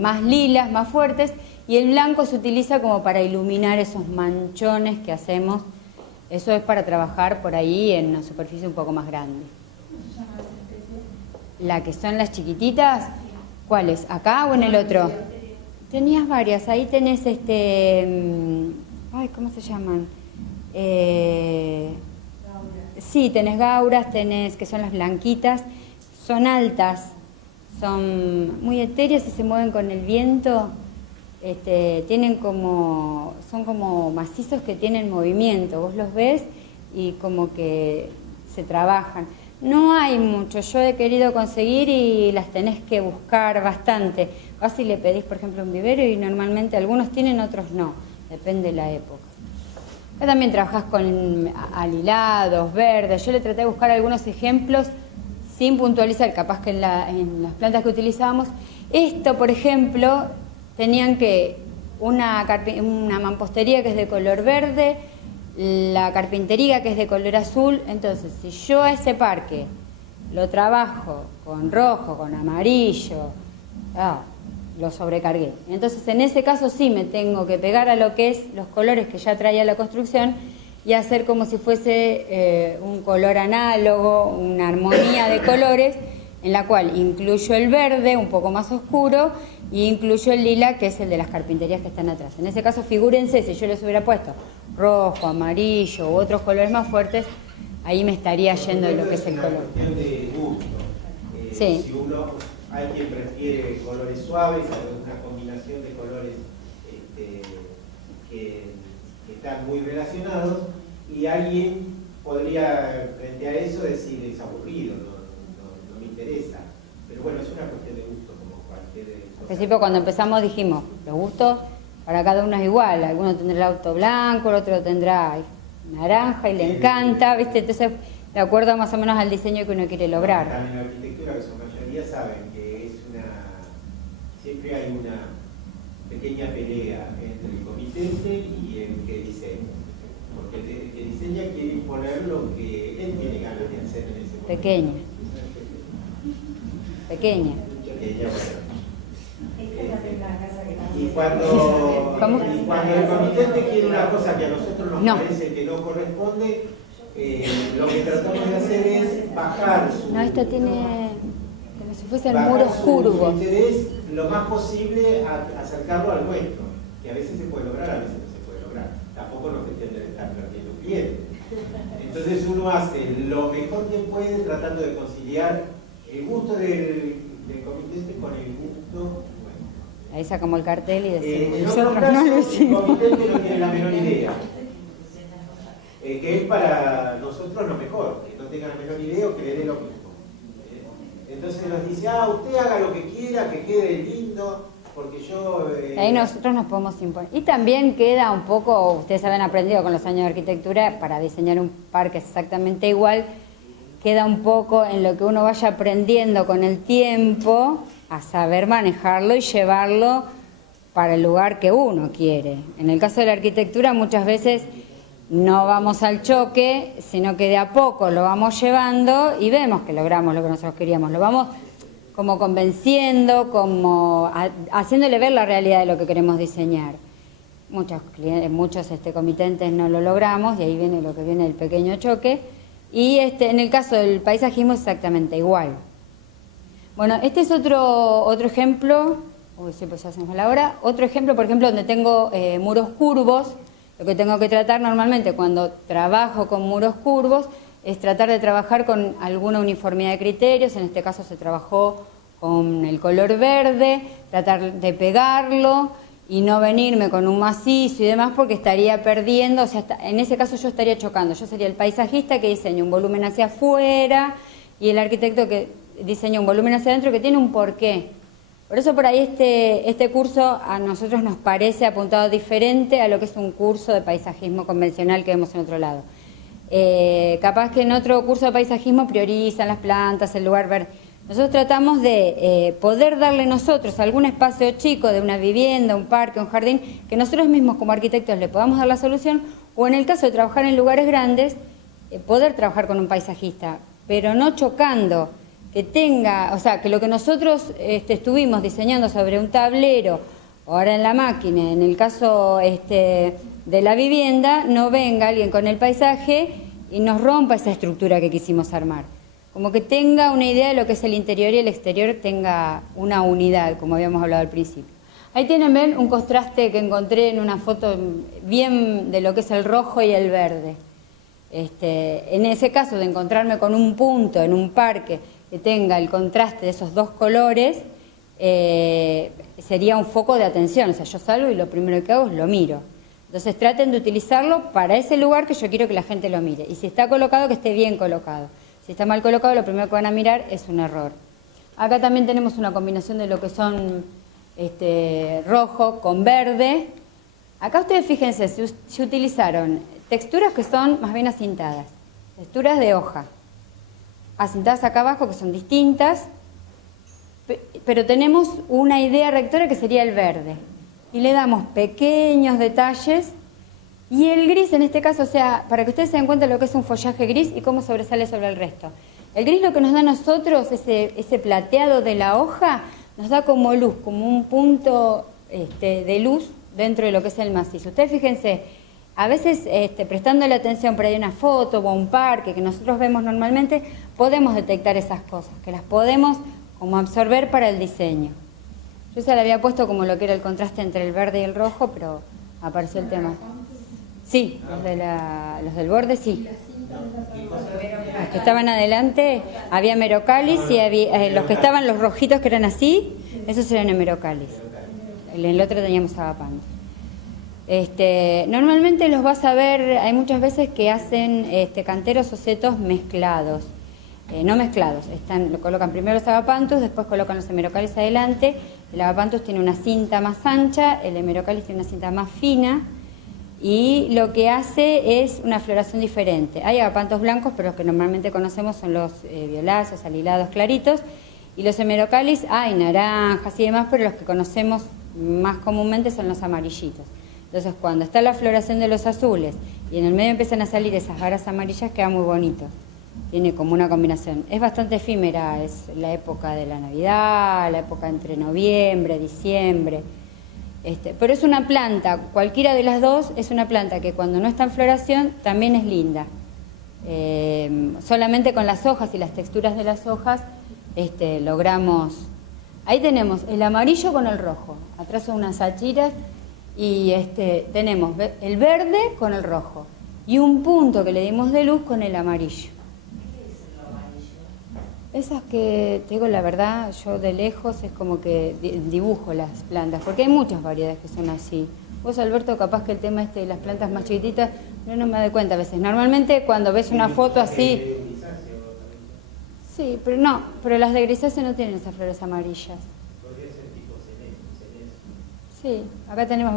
más lilas, más fuertes, y el blanco se utiliza como para iluminar esos manchones que hacemos. Eso es para trabajar por ahí en una superficie un poco más grande. ¿Cómo se llama esa especie? La que son las chiquititas, ¿cuáles? ¿Acá o en el otro? Tenías varias, ahí tenés ay, ¿cómo se llaman? Sí, tenés gauras, tenés que son las blanquitas, son altas, son muy etéreas y se mueven con el viento, tienen como, son como macizos que tienen movimiento, vos los ves y como que se trabajan. No hay mucho, yo he querido conseguir y las tenés que buscar bastante. Vas y le pedís, por ejemplo, un vivero y normalmente algunos tienen, otros no, depende de la época. Acá también trabajás con alilados, verdes. Yo le traté de buscar algunos ejemplos sin puntualizar, capaz que en las plantas que utilizábamos. Esto, por ejemplo, tenían que una mampostería que es de color verde, la carpintería que es de color azul. Entonces, si yo a ese parque lo trabajo con rojo, con amarillo, lo sobrecargué. Entonces, en ese caso sí me tengo que pegar a lo que es los colores que ya traía la construcción y hacer como si fuese un color análogo, una armonía de colores, en la cual incluyo el verde, un poco más oscuro, y incluyo el lila, que es el de las carpinterías que están atrás. En ese caso, figúrense, si yo les hubiera puesto rojo, amarillo u otros colores más fuertes, ahí me estaría yendo de lo que es el color. Es una cuestión de gusto. Sí. Si hay quien prefiere colores suaves, hay una combinación de colores que están muy relacionados, y alguien podría, frente a eso, decir es aburrido, no me interesa. Pero bueno, es una cuestión de gusto, como cualquier cosa. Al principio, cuando empezamos, dijimos, los gustos para cada uno es igual. Alguno tendrá el auto blanco, el otro tendrá naranja y le encanta, ¿viste? Entonces, de acuerdo más o menos al diseño que uno quiere lograr. Están en la arquitectura, que su mayoría saben que siempre hay una pequeña pelea entre el comitente y el que diseña. Porque el que diseña quiere imponer lo que él tiene ganas de hacer en ese momento. Pequeña. Y cuando el comitente quiere una cosa que a nosotros nos parece que no corresponde, lo que tratamos de hacer es bajar su... No, esta tiene como si fuesen muros curvos. Interés lo más posible a acercarlo al nuestro, que a veces se puede lograr, a veces no se puede lograr. Tampoco nos pretende de estar perdiendo clientes. Entonces uno hace lo mejor que puede tratando de conciliar el gusto del comitente con el gusto nuestro. Ahí sacamos el cartel y decimos, en nosotros otros casos, no lo hicimos. el comitente no tiene la menor idea. Que es para nosotros lo mejor, que no tenga la menor idea o que le dé lo mismo. Entonces nos dice, usted haga lo que quiera, que quede lindo, porque yo... Ahí nosotros nos podemos imponer. Y también queda un poco, ustedes habrán aprendido con los años de arquitectura, para diseñar un parque exactamente igual, queda un poco en lo que uno vaya aprendiendo con el tiempo, a saber manejarlo y llevarlo para el lugar que uno quiere. En el caso de la arquitectura muchas veces no vamos al choque, sino que de a poco lo vamos llevando y vemos que logramos lo que nosotros queríamos. Lo vamos como convenciendo, como haciéndole ver la realidad de lo que queremos diseñar. Muchos comitentes no lo logramos y ahí viene lo que viene el pequeño choque. Y en el caso del paisajismo es exactamente igual. Bueno, este es otro ejemplo, sí, pues ya se me fue la hora. Otro ejemplo, por ejemplo, donde tengo muros curvos. Lo que tengo que tratar normalmente cuando trabajo con muros curvos es tratar de trabajar con alguna uniformidad de criterios. En este caso se trabajó con el color verde, tratar de pegarlo y no venirme con un macizo y demás porque estaría perdiendo, o sea, en ese caso yo estaría chocando. Yo sería el paisajista que diseña un volumen hacia afuera y el arquitecto que diseña un volumen hacia adentro que tiene un porqué. Por eso por ahí este curso a nosotros nos parece apuntado diferente a lo que es un curso de paisajismo convencional que vemos en otro lado. Capaz que en otro curso de paisajismo priorizan las plantas, el lugar verde. Nosotros tratamos de poder darle nosotros algún espacio chico de una vivienda, un parque, un jardín, que nosotros mismos como arquitectos le podamos dar la solución, o en el caso de trabajar en lugares grandes, poder trabajar con un paisajista, pero no chocando. que tenga, o sea, que lo que nosotros estuvimos diseñando sobre un tablero, ahora en la máquina, en el caso de la vivienda, no venga alguien con el paisaje y nos rompa esa estructura que quisimos armar. Como que tenga una idea de lo que es el interior y el exterior, tenga una unidad, como habíamos hablado al principio. Ahí tienen, ven, un contraste que encontré en una foto bien de lo que es el rojo y el verde. En ese caso de encontrarme con un punto en un parque que tenga el contraste de esos dos colores, sería un foco de atención. O sea, yo salgo y lo primero que hago es lo miro. Entonces traten de utilizarlo para ese lugar que yo quiero que la gente lo mire. Y si está colocado, que esté bien colocado. Si está mal colocado, lo primero que van a mirar es un error. Acá también tenemos una combinación de lo que son rojo con verde. Acá ustedes fíjense, se utilizaron texturas que son más bien acintadas, texturas de hoja, acintadas acá abajo que son distintas, pero tenemos una idea rectora que sería el verde. Y le damos pequeños detalles. Y el gris en este caso, o sea, para que ustedes se den cuenta de lo que es un follaje gris y cómo sobresale sobre el resto. El gris lo que nos da a nosotros, ese plateado de la hoja, nos da como luz, como un punto de luz dentro de lo que es el macizo. Ustedes fíjense, a veces prestándole atención por ahí a una foto o a un parque que nosotros vemos normalmente, podemos detectar esas cosas, que las podemos como absorber para el diseño. Yo se le había puesto como lo que era el contraste entre el verde y el rojo, pero apareció el tema. Sí, los del borde sí. Los que estaban adelante había merocalis y había, los que estaban los rojitos que eran así, esos eran hemerocalis. En el otro teníamos agapantos. Normalmente los vas a ver, hay muchas veces que hacen canteros o setos mezclados. No mezclados, lo colocan primero los agapantos, después colocan los hemerocalis adelante. El agapantos tiene una cinta más ancha, el hemerocalis tiene una cinta más fina. Y lo que hace es una floración diferente. Hay agapantos blancos, pero los que normalmente conocemos son los violáceos, alilados, claritos. Y los hemerocalis hay naranjas y demás, pero los que conocemos más comúnmente son los amarillitos. Entonces, cuando está la floración de los azules y en el medio empiezan a salir esas varas amarillas, queda muy bonito. Tiene como una combinación. Es bastante efímera, es la época de la Navidad, la época entre noviembre, diciembre. Pero es una planta, cualquiera de las dos es una planta que cuando no está en floración también es linda. Solamente con las hojas y las texturas de las hojas logramos. Ahí tenemos el amarillo con el rojo. Atrás son unas achiras y tenemos el verde con el rojo y un punto que le dimos de luz con el amarillo. Esas que, te digo la verdad, yo de lejos es como que dibujo las plantas, porque hay muchas variedades que son así. Vos, Alberto, capaz que el tema de las plantas más chiquititas, no me doy cuenta a veces. Normalmente cuando ves una foto así... Sí, pero las de grisáceo no tienen esas flores amarillas. Podría ser tipo cenezo. Sí, acá tenemos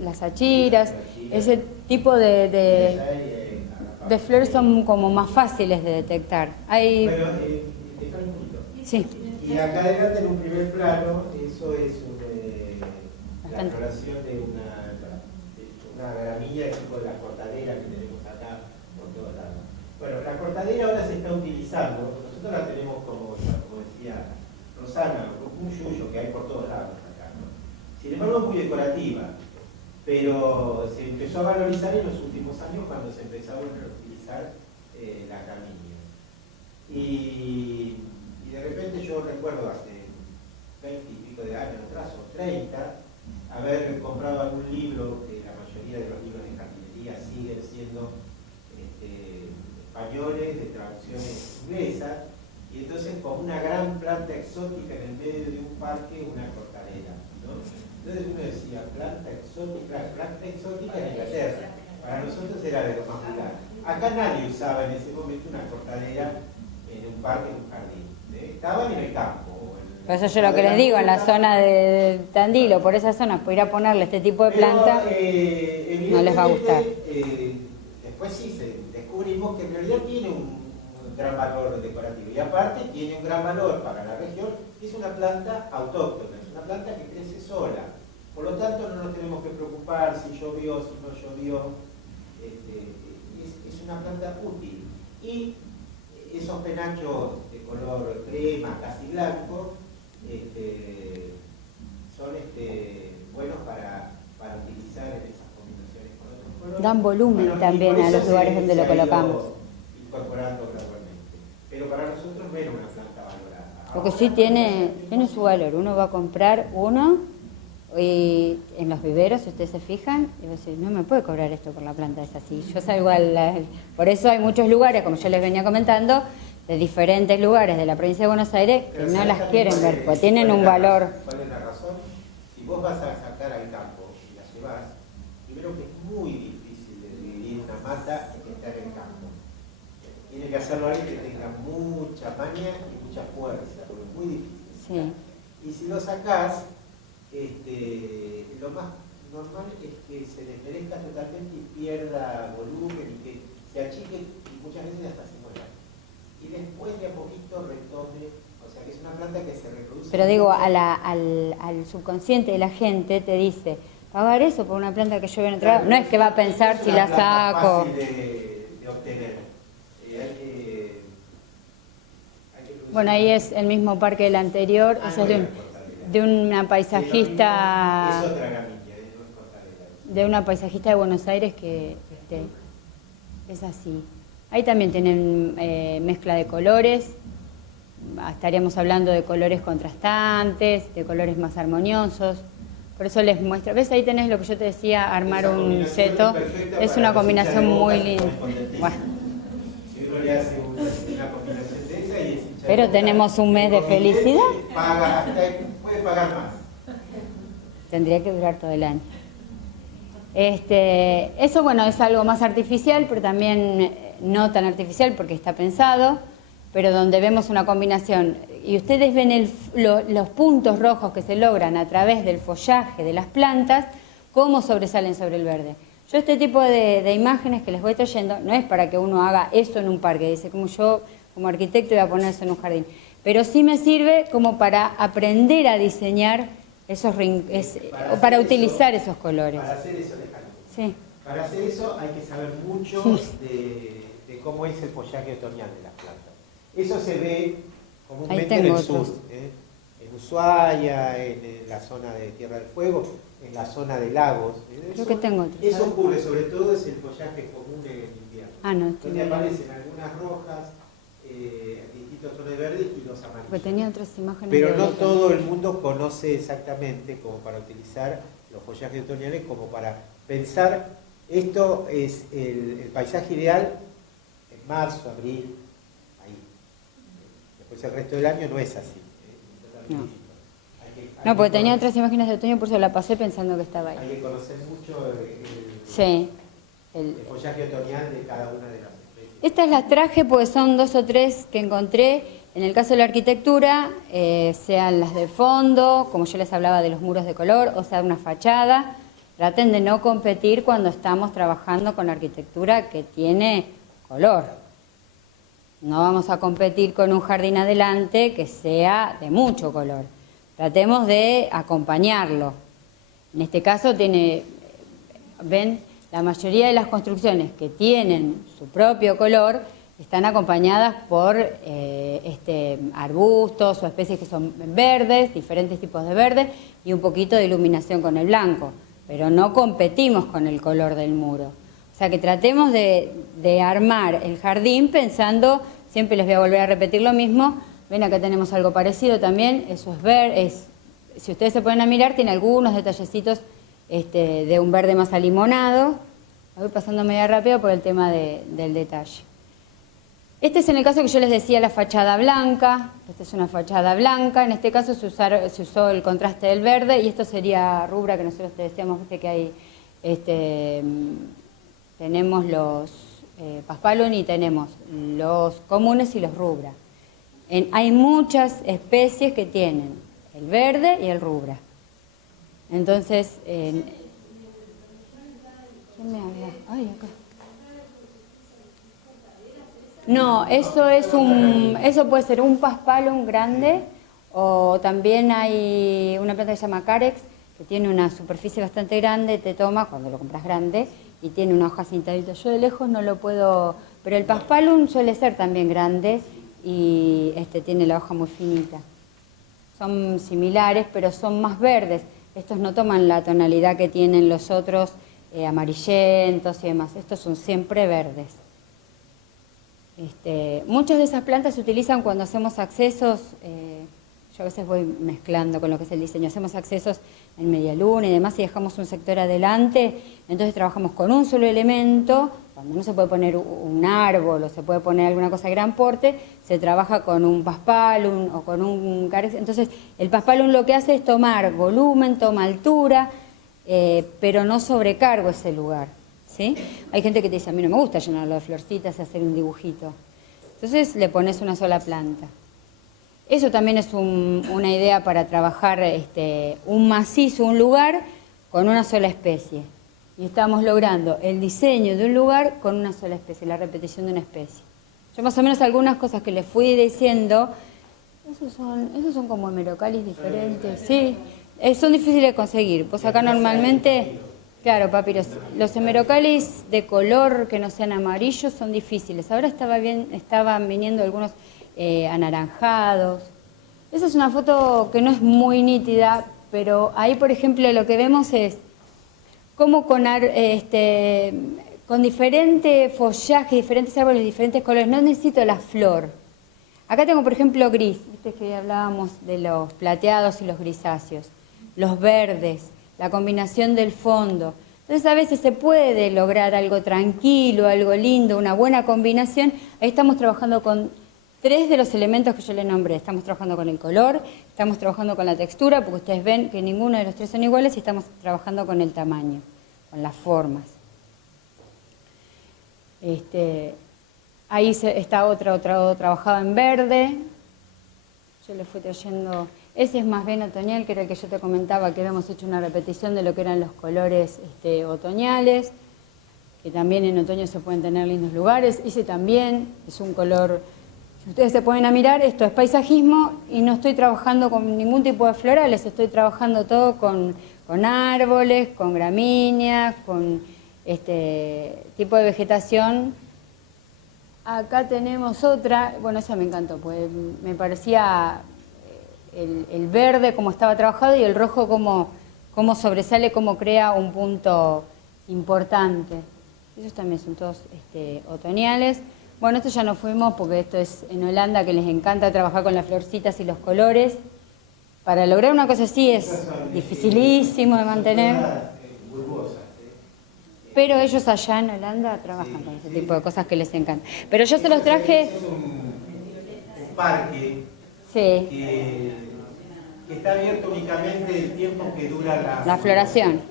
las achiras, ese tipo de flores son como más fáciles de detectar. Hay... Sí. Y acá adelante en un primer plano, eso es la floración de una gramilla tipo de la cortadera que tenemos acá por todos lados. Bueno, la cortadera ahora se está utilizando, nosotros la tenemos como decía Rosana, un yuyo que hay por todos lados acá, ¿no? Sin embargo es muy decorativa, pero se empezó a valorizar en los últimos años cuando se empezaron a utilizar las gramillas. Y de repente yo recuerdo hace 20 y pico de años atrás, o 30, haber comprado algún libro, que la mayoría de los libros de jardinería siguen siendo españoles, de traducciones inglesas, y entonces con una gran planta exótica en el medio de un parque, una cortadera, ¿no? Entonces uno decía, planta exótica en Inglaterra. Para nosotros era de lo más vulgar. Acá nadie usaba en ese momento una cortadera en un parque, en un jardín. Estaban en el campo. Por eso yo lo que les digo, en la zona de Tandil o por esa zona, por ir a ponerle este tipo de planta, no les va a gustar. Después sí, descubrimos que en realidad tiene un gran valor decorativo. Y aparte tiene un gran valor para la región, es una planta autóctona, es una planta que crece sola. Por lo tanto, no nos tenemos que preocupar si llovió, si no llovió. Es una planta útil. Y esos penachos color crema, casi blanco, son buenos para utilizar en esas combinaciones con otros colores. Dan volumen Bueno, también y por a eso los lugares donde lo se ha ido colocamos. Incorporando gradualmente. Pero para nosotros no era una planta valorada. Porque sí tiene su valor. Uno va a comprar uno y en los viveros, si ustedes se fijan, y va a decir, no me puede cobrar esto por la planta esa así. Yo salgo por eso hay muchos lugares, como yo les venía comentando, de diferentes lugares de la provincia de Buenos Aires que no las quieren ver, porque tienen un valor. ¿Cuál es la razón? Si vos vas a sacar al campo y la llevas, primero que es muy difícil de dividir una mata y que está en el campo. Tiene que hacerlo alguien que tenga mucha maña y mucha fuerza, porque es muy difícil. Sí. Y si lo sacás, lo más normal es que se desmerezca totalmente y pierda volumen y que se achique y muchas veces hasta se muera. Y después de a poquito retome, o sea que es una planta que se reproduce. Pero digo, al subconsciente de la gente te dice, pagar eso por una planta que yo voy a entregar, no es que va a pensar si la saco. Es fácil de obtener. Bueno, ahí es el mismo parque del anterior, ese es de una paisajista, es otra gramilla, no es cortadera. de una paisajista de Buenos Aires que es así. Ahí también tienen mezcla de colores, estaríamos hablando de colores contrastantes, de colores más armoniosos. Por eso les muestro, ¿ves? Ahí tenés lo que yo te decía, armar un seto. Es una combinación muy linda. Bueno. Si uno le hace una combinación de esa y es hincha. Pero tenemos un mes de felicidad. Paga, puede pagar más. Tendría que durar todo el año. Eso, bueno, es algo más artificial, pero también no tan artificial porque está pensado, pero donde vemos una combinación. Y ustedes ven los puntos rojos que se logran a través del follaje de las plantas, cómo sobresalen sobre el verde. Yo este tipo de imágenes que les voy trayendo no es para que uno haga eso en un parque, dice, como yo como arquitecto voy a poner eso en un jardín, pero sí me sirve como para aprender a diseñar para utilizar esos colores. Para hacer eso, Alejandro. Sí. Para hacer eso hay que saber mucho de cómo es el follaje otoñal de las plantas. Eso se ve comúnmente en el sur, en Ushuaia, en la zona de Tierra del Fuego, en la zona de lagos. Creo que tengo otro. Eso ocurre, sobre todo es el follaje común en invierno. Ah, no. Donde aparecen algunas rojas, distintos tonos de verde y los amarillos. Porque tenía otras imágenes. Pero no todo el mundo conoce exactamente como para utilizar los follajes otoñales, como para pensar, esto es el paisaje ideal en marzo, abril, ahí. Después el resto del año no es así. No, porque tenía otras imágenes de otoño, por eso la pasé pensando que estaba ahí. Hay que conocer mucho el follaje otoñal de cada una de las especies. Estas las traje porque son 2 o 3 que encontré. En el caso de la arquitectura, sean las de fondo, como yo les hablaba de los muros de color, o sea, una fachada. Traten de no competir cuando estamos trabajando con arquitectura que tiene color. No vamos a competir con un jardín adelante que sea de mucho color. Tratemos de acompañarlo. En este caso ven, la mayoría de las construcciones que tienen su propio color están acompañadas por arbustos o especies que son verdes, diferentes tipos de verde y un poquito de iluminación con el blanco, pero no competimos con el color del muro. O sea que tratemos de armar el jardín pensando, siempre les voy a volver a repetir lo mismo, ven acá tenemos algo parecido también, eso es verde, si ustedes se ponen a mirar tiene algunos detallecitos de un verde más alimonado. Voy pasando media rápido por el tema del detalle. Este es en el caso que yo les decía la fachada blanca. Esta es una fachada blanca. En este caso se usó el contraste del verde y esto sería rubra, que nosotros te decíamos, viste que hay, tenemos los paspalum y tenemos los comunes y los rubra. Hay muchas especies que tienen el verde y el rubra. Entonces, ¿quién me habla? Ay, acá. No, eso puede ser un paspalum grande o también hay una planta que se llama carex que tiene una superficie bastante grande, te toma cuando lo compras grande y tiene una hoja cintadita. Yo de lejos no lo puedo, pero el paspalum suele ser también grande y tiene la hoja muy finita. Son similares, pero son más verdes. Estos no toman la tonalidad que tienen los otros amarillentos y demás. Estos son siempre verdes. Muchas de esas plantas se utilizan cuando hacemos accesos, yo a veces voy mezclando con lo que es el diseño, hacemos accesos en media luna y demás y dejamos un sector adelante, entonces trabajamos con un solo elemento, cuando no se puede poner un árbol o se puede poner alguna cosa de gran porte, se trabaja con un paspalum o con un carex. Entonces el paspalum lo que hace es tomar volumen, toma altura, pero no sobrecargo ese lugar. ¿Sí? Hay gente que te dice, a mí no me gusta llenarlo de florcitas y hacer un dibujito. Entonces le pones una sola planta. Eso también es una idea para trabajar un macizo, un lugar con una sola especie. Y estamos logrando el diseño de un lugar con una sola especie, la repetición de una especie. Yo más o menos algunas cosas que les fui diciendo, esos son como hemerocalis diferentes, sí, son difíciles de conseguir. Pues acá normalmente... Claro, papiros. Los hemerocalis de color que no sean amarillos son difíciles. Ahora estaban viniendo algunos anaranjados. Esa es una foto que no es muy nítida, pero ahí, por ejemplo, lo que vemos es cómo con diferente follaje, diferentes árboles, diferentes colores. No necesito la flor. Acá tengo, por ejemplo, gris. Viste que hablábamos de los plateados y los grisáceos. Los verdes. La combinación del fondo. Entonces a veces se puede lograr algo tranquilo, algo lindo, una buena combinación. Ahí estamos trabajando con 3 de los elementos que yo le nombré. Estamos trabajando con el color, estamos trabajando con la textura, porque ustedes ven que ninguno de los 3 son iguales, y estamos trabajando con el tamaño, con las formas. Ahí está otro trabajado en verde. Yo le fui trayendo... Ese es más bien otoñal, que era el que yo te comentaba, que habíamos hecho una repetición de lo que eran los colores otoñales, que también en otoño se pueden tener lindos lugares. Ese también es un color, si ustedes se ponen a mirar, esto es paisajismo y no estoy trabajando con ningún tipo de florales, estoy trabajando todo con árboles, con gramíneas, con tipo de vegetación. Acá tenemos otra, bueno, esa me encantó, pues me parecía... El verde como estaba trabajado y el rojo como sobresale, como crea un punto importante. Esos también son todos otoñales. Bueno, esto ya no fuimos porque esto es en Holanda, que les encanta trabajar con las florcitas y los colores. Para lograr una cosa así es dificilísimo de mantener. Pero ellos allá en Holanda trabajan con ese tipo de cosas que les encanta. Pero yo se los traje... Es un parque. Sí. Que está abierto únicamente el tiempo que dura la floración.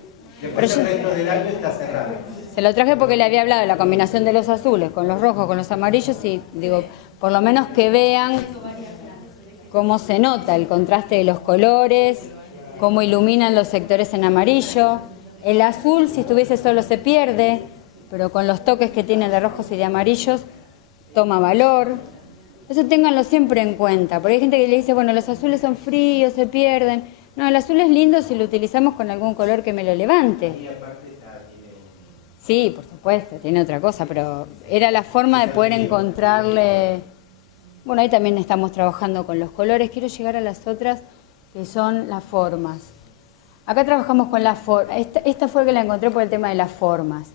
Después el resto del año está cerrado. Se lo traje porque le había hablado de la combinación de los azules con los rojos, con los amarillos, y digo, por lo menos que vean cómo se nota el contraste de los colores, cómo iluminan los sectores en amarillo. El azul, si estuviese solo, se pierde, pero con los toques que tiene de rojos y de amarillos, toma valor. Eso ténganlo siempre en cuenta, porque hay gente que le dice, bueno, los azules son fríos, se pierden. No, el azul es lindo si lo utilizamos con algún color que me lo levante. Sí, por supuesto, tiene otra cosa, pero era la forma de poder encontrarle... Bueno, ahí también estamos trabajando con los colores. Quiero llegar a las otras, que son las formas. Acá trabajamos con las formas. Esta fue que la encontré por el tema de las formas.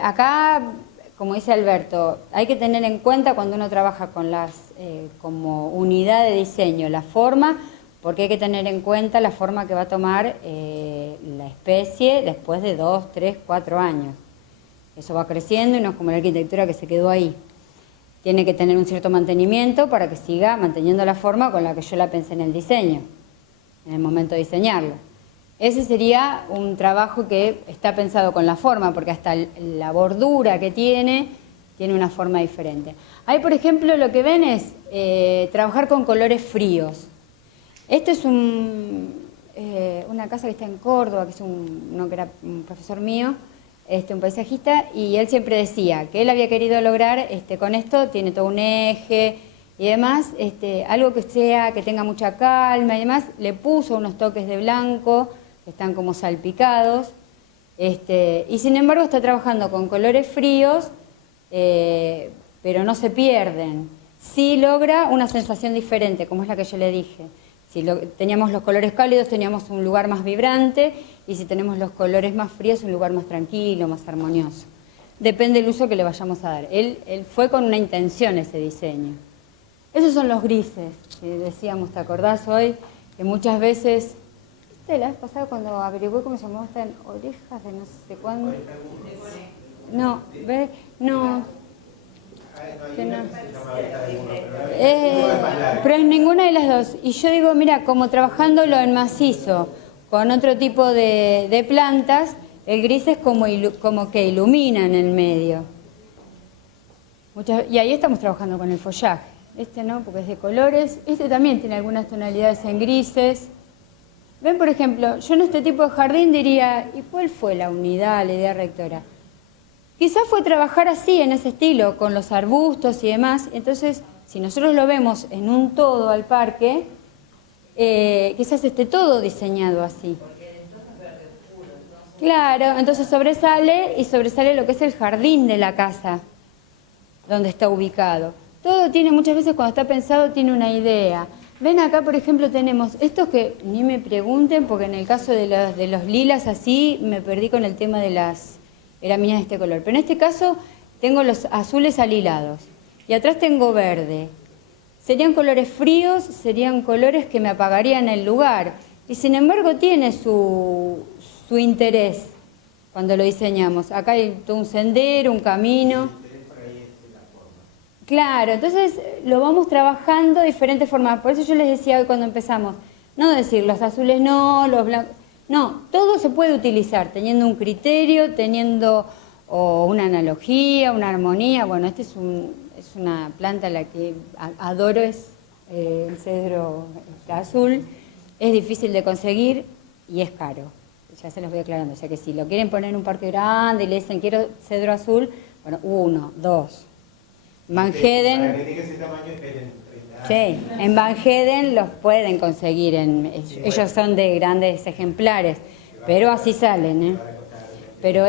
Acá... Como dice Alberto, hay que tener en cuenta cuando uno trabaja con como unidad de diseño la forma, porque hay que tener en cuenta la forma que va a tomar la especie después de 2, 3, 4 años. Eso va creciendo y no es como la arquitectura que se quedó ahí. Tiene que tener un cierto mantenimiento para que siga manteniendo la forma con la que yo la pensé en el diseño, en el momento de diseñarlo. Ese sería un trabajo que está pensado con la forma, porque hasta la bordura que tiene una forma diferente. Ahí, por ejemplo, lo que ven es trabajar con colores fríos. Esto es una casa que está en Córdoba, que es uno que era un profesor mío, un paisajista, y él siempre decía que él había querido lograr con esto, tiene todo un eje y demás, algo que tenga mucha calma y demás. Le puso unos toques de blanco, están como salpicados, y sin embargo está trabajando con colores fríos, pero no se pierden. sí logra una sensación diferente, como es la que yo le dije. Si teníamos los colores cálidos, teníamos un lugar más vibrante, y si tenemos los colores más fríos, un lugar más tranquilo, más armonioso. Depende del uso que le vayamos a dar. Él fue con una intención ese diseño. Esos son los grises, que decíamos, ¿te acordás hoy? Que muchas veces, ¿viste la vez pasada cuando averigué cómo se llamaban estas orejas de no sé cuándo? No, ¿ves? No. Pero es ninguna de las dos. Y yo digo, mira, como trabajándolo en macizo con otro tipo de plantas, el gris es como que ilumina en el medio. Y ahí estamos trabajando con el follaje. Este no, porque es de colores. Este también tiene algunas tonalidades en grises. Ven, por ejemplo, yo en este tipo de jardín diría, ¿y cuál fue la unidad, la idea rectora? Quizás fue trabajar así, en ese estilo, con los arbustos y demás. Entonces, si nosotros lo vemos en un todo al parque, quizás esté todo diseñado así. Claro, entonces sobresale lo que es el jardín de la casa, donde está ubicado. Todo tiene, muchas veces cuando está pensado, tiene una idea. Ven acá, por ejemplo, tenemos estos que ni me pregunten, porque en el caso de los lilas así, me perdí con el tema de las gramíneas de este color. Pero en este caso tengo los azules alilados y atrás tengo verde. Serían colores fríos, serían colores que me apagarían el lugar. Y sin embargo tiene su interés cuando lo diseñamos. Acá hay todo un sendero, un camino. Claro, entonces lo vamos trabajando de diferentes formas. Por eso yo les decía hoy cuando empezamos, no decir los azules no, los blancos. No, todo se puede utilizar teniendo un criterio, teniendo una analogía, una armonía. Bueno, es una planta a la que adoro, es el cedro azul. Es difícil de conseguir y es caro. Ya se los voy aclarando. O sea que si lo quieren poner en un parque grande y le dicen quiero cedro azul, bueno, 1, 2. Van Heden, para que tenga ese tamaño, esperen 30 sí, en Van Heden los pueden conseguir, ellos son de grandes ejemplares, pero así salen, ¿eh? Pero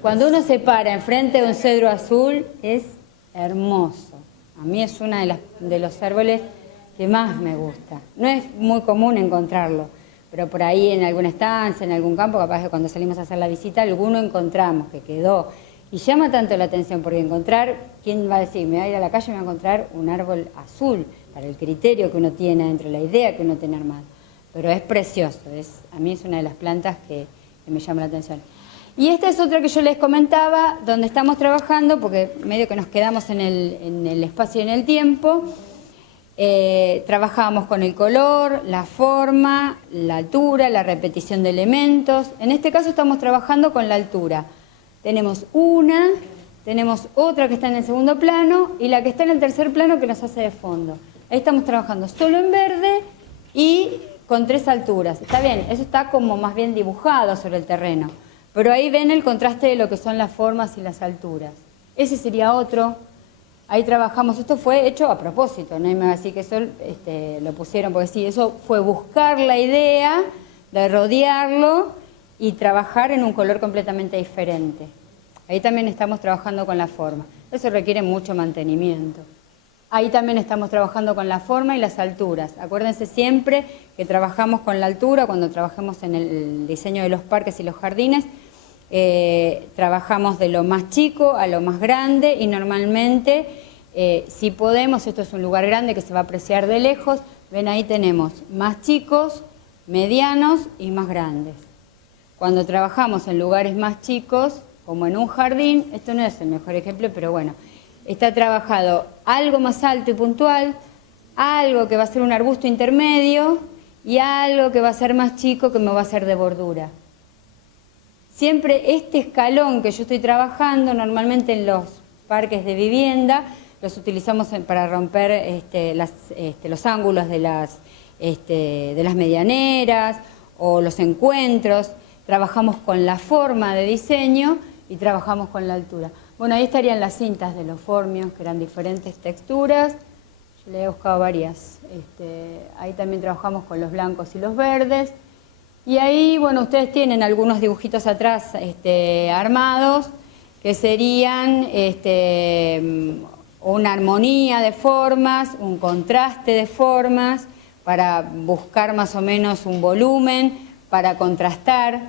cuando uno se para enfrente de un cedro azul, es hermoso. A mí es uno de los árboles que más me gusta. No es muy común encontrarlo, pero por ahí en alguna estancia, en algún campo, capaz que cuando salimos a hacer la visita, alguno encontramos que quedó. Y llama tanto la atención, porque ¿quién va a decir? Me voy a ir a la calle y me voy a encontrar un árbol azul, para el criterio que uno tiene dentro, la idea que uno tiene armada. Pero es precioso, a mí es una de las plantas que me llama la atención. Y esta es otra que yo les comentaba, donde estamos trabajando, porque medio que nos quedamos en el espacio y en el tiempo. Trabajamos con el color, la forma, la altura, la repetición de elementos. En este caso estamos trabajando con la altura. Tenemos tenemos otra que está en el segundo plano y la que está en el tercer plano que nos hace de fondo. Ahí estamos trabajando solo en verde y con 3 alturas. Está bien, eso está como más bien dibujado sobre el terreno, pero ahí ven el contraste de lo que son las formas y las alturas. Ese sería otro. Ahí trabajamos, esto fue hecho a propósito, no hay más así que eso lo pusieron, porque sí, eso fue buscar la idea de rodearlo y trabajar en un color completamente diferente. Ahí también estamos trabajando con la forma. Eso requiere mucho mantenimiento. Ahí también estamos trabajando con la forma y las alturas. Acuérdense siempre que trabajamos con la altura cuando trabajamos en el diseño de los parques y los jardines. Trabajamos de lo más chico a lo más grande y normalmente, si podemos, esto es un lugar grande que se va a apreciar de lejos, ven ahí tenemos más chicos, medianos y más grandes. Cuando trabajamos en lugares más chicos, como en un jardín, esto no es el mejor ejemplo, pero bueno, está trabajado algo más alto y puntual, algo que va a ser un arbusto intermedio y algo que va a ser más chico que me va a ser de bordura. Siempre este escalón que yo estoy trabajando, normalmente en los parques de vivienda, los utilizamos para romper los ángulos de las medianeras o los encuentros. Trabajamos con la forma de diseño y trabajamos con la altura. Bueno, ahí estarían las cintas de los formios, que eran diferentes texturas. Yo le he buscado varias. Ahí también trabajamos con los blancos y los verdes. Y ahí, bueno, ustedes tienen algunos dibujitos atrás armados, que serían una armonía de formas, un contraste de formas, para buscar más o menos un volumen, para contrastar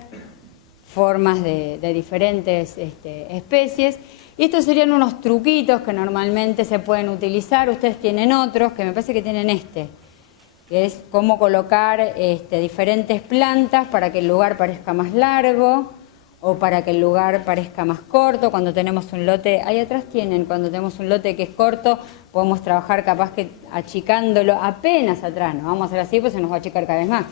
formas de diferentes especies. Y estos serían unos truquitos que normalmente se pueden utilizar. Ustedes tienen otros, que me parece que tienen que es cómo colocar diferentes plantas para que el lugar parezca más largo o para que el lugar parezca más corto. Cuando tenemos un lote, ahí atrás tienen, cuando tenemos un lote que es corto, podemos trabajar capaz que achicándolo apenas atrás, no vamos a hacer así, pues se nos va a achicar cada vez más.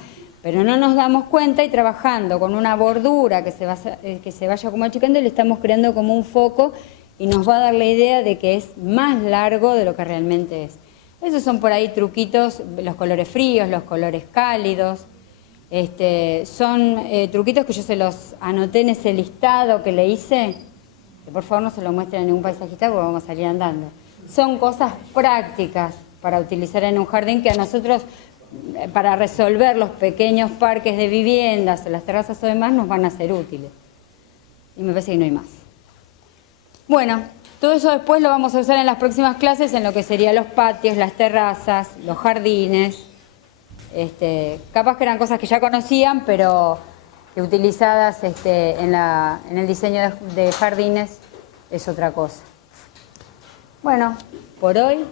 Pero no nos damos cuenta y trabajando con una bordura que se vaya como achicando, le estamos creando como un foco y nos va a dar la idea de que es más largo de lo que realmente es. Esos son por ahí truquitos, los colores fríos, los colores cálidos. Son truquitos que yo se los anoté en ese listado que le hice, que por favor no se lo muestren a ningún paisajista porque vamos a salir andando. Son cosas prácticas para utilizar en un jardín que a nosotros, para resolver los pequeños parques de viviendas o las terrazas o demás, nos van a ser útiles. Y me parece que no hay más. Bueno, todo eso después lo vamos a usar en las próximas clases en lo que serían los patios, las terrazas, los jardines. Capaz que eran cosas que ya conocían, pero que utilizadas en el diseño de jardines es otra cosa. Bueno, por hoy